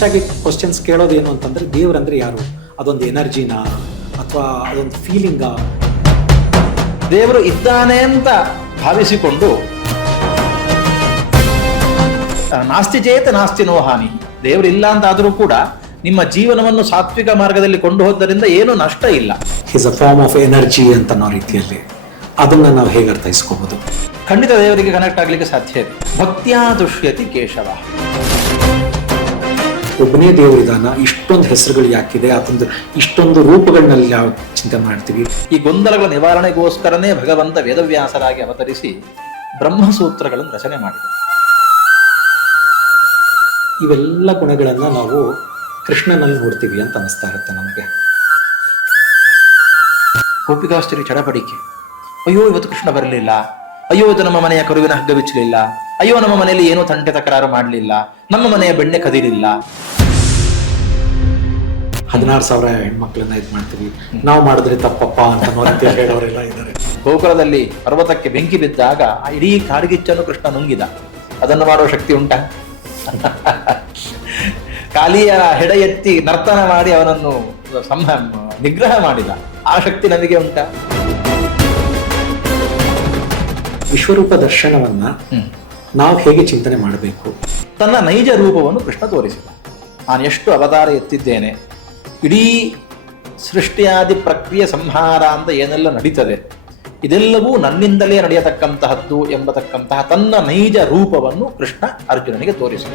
ಹೆಚ್ಚಾಗಿ ಕ್ವಶನ್ಸ್ ಕೇಳೋದೇನು ಅಂತಂದ್ರೆ ದೇವ್ರಂದ್ರೆ ಯಾರು, ಅದೊಂದು ಎನರ್ಜಿನಾ ಅಥವಾ ಅದೊಂದು ಫೀಲಿಂಗಾ? ದೇವರು ಇದ್ದಾನೆ ಅಂತ ಭಾವಿಸಿಕೊಂಡು ನಾಸ್ತಿ ಚೇತ ನಾಸ್ತಿ ನೋ ಹಾನಿ, ದೇವರಿಲ್ಲ ಅಂತಾದರೂ ಕೂಡ ನಿಮ್ಮ ಜೀವನವನ್ನು ಸಾತ್ವಿಕ ಮಾರ್ಗದಲ್ಲಿ ಕೊಂಡು ಹೋದ್ದರಿಂದ ಏನೂ ನಷ್ಟ ಇಲ್ಲ. Is a form of energy ಅಂತ ಅನ್ನೋ ರೀತಿಯಲ್ಲಿ ಅದನ್ನ ನಾವು ಹೇಗೆ ಅರ್ಥೈಸ್ಕೋಬಹುದು? ಖಂಡಿತ ದೇವರಿಗೆ ಕನೆಕ್ಟ್ ಆಗ್ಲಿಕ್ಕೆ ಸಾಧ್ಯ ಇದೆ. ಭಕ್ತ್ಯಾ ದುಷ್ಯತಿ ಕೇಶವ. ಒಬ್ಬನೇ ದೇವರಿದಾನ, ಇಷ್ಟೊಂದು ಹೆಸರುಗಳು ಯಾಕಿದೆ, ಅದೊಂದು ಇಷ್ಟೊಂದು ರೂಪಗಳನ್ನಲ್ಲಿ ನಾವು ಚಿಂತೆ ಮಾಡ್ತೀವಿ. ಈ ಗೊಂದಲಗಳ ನಿವಾರಣೆಗೋಸ್ಕರನೇ ಭಗವಂತ ವೇದವ್ಯಾಸರಾಗಿ ಅವತರಿಸಿ ಬ್ರಹ್ಮಸೂತ್ರಗಳನ್ನು ರಚನೆ ಮಾಡಿದರು. ಇವೆಲ್ಲ ಗುಣಗಳನ್ನ ನಾವು ಕೃಷ್ಣನಲ್ಲಿ ನೋಡ್ತೀವಿ ಅಂತ ಅನಿಸ್ತಾ ಇರುತ್ತೆ ನಮಗೆ. ಗೋಪಿಕಾಸ್ತ್ರೀ ಚಡಪಡಿಕೆ, ಅಯ್ಯೋ ಇವತ್ತು ಕೃಷ್ಣ ಬರಲಿಲ್ಲ, ಅಯ್ಯೋ ಇದು ನಮ್ಮ ಮನೆಯ ಕರುವಿನ ಹಗ್ಗ ಬಿಚ್ಚಲಿಲ್ಲ, ಅಯ್ಯೋ ನಮ್ಮ ಮನೆಯಲ್ಲಿ ಏನೋ ತಂಟೆ ತಕರಾರು ಮಾಡಲಿಲ್ಲ, ನಮ್ಮ ಮನೆಯ ಬೆಣ್ಣೆ ಕದಿಲಿಲ್ಲ. 16,000 ಹೆಣ್ಮಕ್ಳನ್ನ ಇದು ಮಾಡ್ತೀವಿ, ನಾವು ಮಾಡಿದ್ರೆ ತಪ್ಪಪ್ಪ ಅಂತ ಹೇಳೋರೆಲ್ಲ ಇದ್ದಾರೆ. ಗೋಕುಲದಲ್ಲಿ ಪರ್ವತಕ್ಕೆ ಬೆಂಕಿ ಬಿದ್ದಾಗ ಆ ಇಡೀ ಕಾಡ್ಗಿಚ್ಚನ್ನು ಕೃಷ್ಣ ನುಂಗಿದ. ಅದನ್ನು ಮಾಡುವ ಶಕ್ತಿ ಉಂಟಾ? ಕಾಲಿಯ ಹೆಡ ಎತ್ತಿ ನರ್ತನ ಮಾಡಿ ಅವನನ್ನು ನಿಗ್ರಹ ಮಾಡಿದ. ಆ ಶಕ್ತಿ ನಮಗೆ ಉಂಟಾ? ವಿಶ್ವರೂಪ ದರ್ಶನವನ್ನ ನಾವು ಹೇಗೆ ಚಿಂತನೆ ಮಾಡಬೇಕು? ತನ್ನ ನೈಜ ರೂಪವನ್ನು ಕೃಷ್ಣ ತೋರಿಸಿದ. ನಾನು ಎಷ್ಟು ಅವತಾರ ಎತ್ತಿದ್ದೇನೆ, ಇಡೀ ಸೃಷ್ಟಿಯಾದಿ ಪ್ರಕ್ರಿಯೆ ಸಂಹಾರ ಅಂತ ಏನೆಲ್ಲ ನಡೀತದೆ, ಇದೆಲ್ಲವೂ ನನ್ನಿಂದಲೇ ನಡೆಯತಕ್ಕಂತಹದ್ದು ಎಂಬತಕ್ಕಂತಹ ತನ್ನ ನೈಜ ರೂಪವನ್ನು ಕೃಷ್ಣ ಅರ್ಜುನನಿಗೆ ತೋರಿಸಿದ.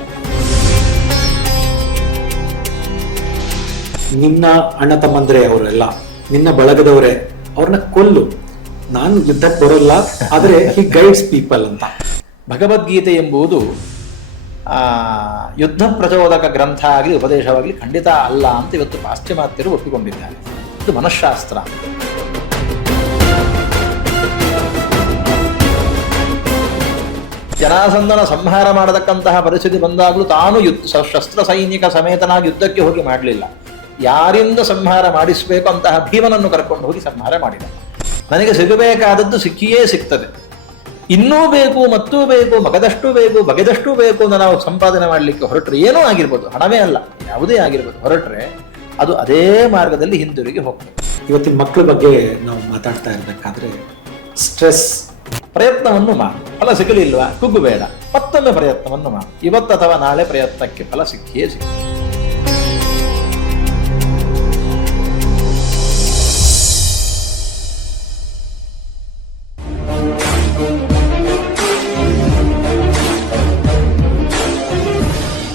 ನಿನ್ನ ಅಣ್ಣ ತಮ್ಮಂದ್ರೆ ಅವರೆಲ್ಲ ನಿನ್ನ ಬಳಗದವರೇ, ಅವ್ರನ್ನ ಕೊಲ್ಲು, ನಾನು ಯುದ್ಧಕ್ಕೆ ಬರೋಲ್ಲ, ಆದರೆ ಹಿ ಗೈಡ್ಸ್ ಪೀಪಲ್ ಅಂತ. ಭಗವದ್ಗೀತೆ ಎಂಬುದು ಯುದ್ಧ ಪ್ರಚೋದಕ ಗ್ರಂಥ ಆಗಲಿ ಉಪದೇಶವಾಗಲಿ ಖಂಡಿತ ಅಲ್ಲ ಅಂತ ಇವತ್ತು ಪಾಶ್ಚಿಮಾತ್ಯರು ಒಪ್ಪಿಕೊಂಡಿದ್ದಾರೆ. ಇದು ಮನಃಶಾಸ್ತ್ರ. ಜರಾಸಂಧನ ಸಂಹಾರ ಮಾಡತಕ್ಕಂತಹ ಪರಿಸ್ಥಿತಿ ಬಂದಾಗಲೂ ತಾನು ಶಸ್ತ್ರ ಸೈನಿಕ ಸಮೇತನಾಗಿ ಯುದ್ಧಕ್ಕೆ ಹೋಗಿ ಮಾಡಲಿಲ್ಲ. ಯಾರಿಂದ ಸಂಹಾರ ಮಾಡಿಸಬೇಕು ಅಂತಹ ಭೀಮನನ್ನು ಕರ್ಕೊಂಡು ಹೋಗಿ ಸಂಹಾರ ಮಾಡಿದ. ನನಗೆ ಸಿಗಬೇಕಾದದ್ದು ಸಿಕ್ಕಿಯೇ ಸಿಗ್ತದೆ, ಇನ್ನೂ ಬೇಕು, ಮತ್ತೂ ಬೇಕು, ಮಗದಷ್ಟು ಬೇಕು, ಬಗೆದಷ್ಟು ಬೇಕು ಅಂತ ನಾವು ಸಂಪಾದನೆ ಮಾಡಲಿಕ್ಕೆ ಹೊರಟ್ರೆ, ಏನೂ ಆಗಿರ್ಬೋದು, ಹಣವೇ ಅಲ್ಲ ಯಾವುದೇ ಆಗಿರ್ಬೋದು, ಹೊರಟ್ರೆ ಅದು ಅದೇ ಮಾರ್ಗದಲ್ಲಿ ಹಿಂದಿರುಗಿ ಹೋಗ್ತದೆ. ಇವತ್ತಿನ ಮಕ್ಕಳ ಬಗ್ಗೆ ನಾವು ಮಾತಾಡ್ತಾ ಇರಬೇಕಾದ್ರೆ ಸ್ಟ್ರೆಸ್, ಪ್ರಯತ್ನವನ್ನು ಮಾಡು, ಫಲ ಸಿಗಲಿಲ್ವಾ ಕುಗ್ಗು ಬೇಡ, ಮತ್ತೊಮ್ಮೆ ಪ್ರಯತ್ನವನ್ನು ಮಾಡು. ಇವತ್ತು ಅಥವಾ ನಾಳೆ ಪ್ರಯತ್ನಕ್ಕೆ ಫಲ ಸಿಕ್ಕಿಯೇ ಸಿಕ್ಕಿದೆ.